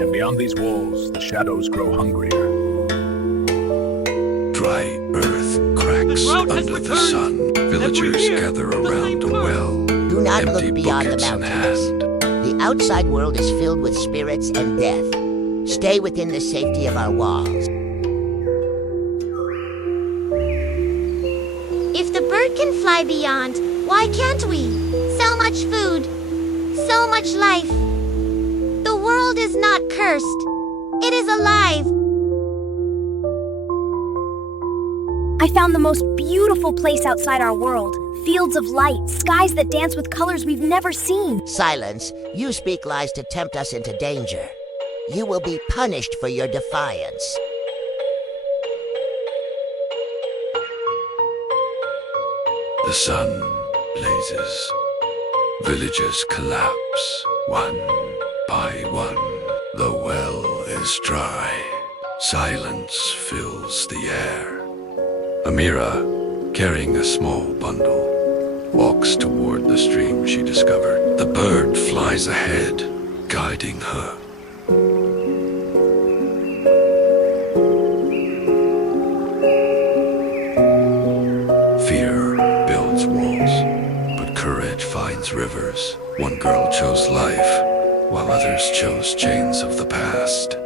And beyond these walls, the shadows grow hungrier. Dry earth cracks under the sun. Villagers gather around a well. Do not Empty look beyond the buckets in mountains. hand. The outside world is filled with spirits and death. Stay within the safety of our walls. If the bird can fly beyond, why can't we? So much food, so much life. The world is not cursed. It is alive. I found the most beautiful place outside our world. Fields of light, skies that dance with colors we've never seen. Silence. You speak lies to tempt us into danger. You will be punished for your defiance. The sun blazes. Villages collapse, one by one. The well is dry. Silence fills the air. Amira, carrying a small bundle, walks toward the stream she discovered. The bird flies ahead, guiding her. Fear builds walls, but courage finds rivers. One girl chose life, while others chose chains of the past.